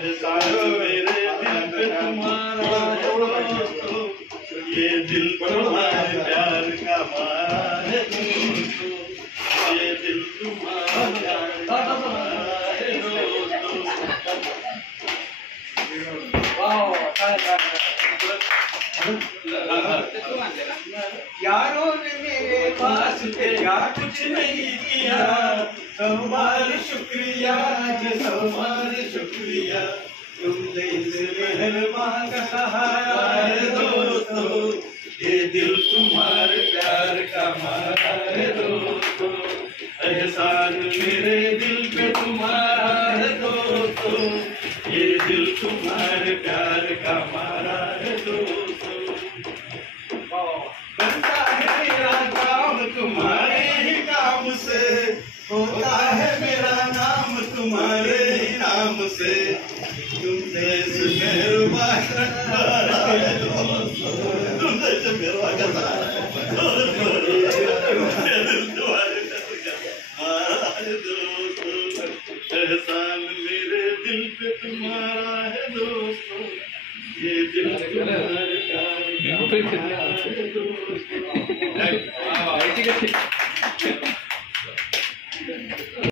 सारो मेरे दिल पे तुम्हारा है दोस्तों, ये दिल तुम्हारे प्यार का मारा है दोस्तों, ये दिल तुम्हारा प्यार का मारा है दोस्तों। यारों ने मेरे पास तेरा कुछ नहीं किया, तुम्हारा शुक्रिया तुम्हारा शुक्रिया, तुमने इस मेहरबान का सहारा है दोस्तों, ये दिल तुम्हारे प्यार का मारा है दोस्तों, एहसान मेरे दिल पे तुम्हारा है दोस्तों, ये दिल तुम्हारे प्यार का मारा है दोस्तों। बनता है मेरा काम तुम्हारे ही काम से, होता है मेरा नाम तुम्हारे ही नाम से, तुमसे इस मेहरबान का सहारा है दोस्तों, तुमसे इस मेहरबान का सहारा है दोस्तों, ये दिल तुम्हारे प्यार का मारा है दोस्तों, एहसान मेरे दिल पे तुम्हारा है दोस्तों, ये दिल तुम्हारे प्यार का मारा है दोस्तों।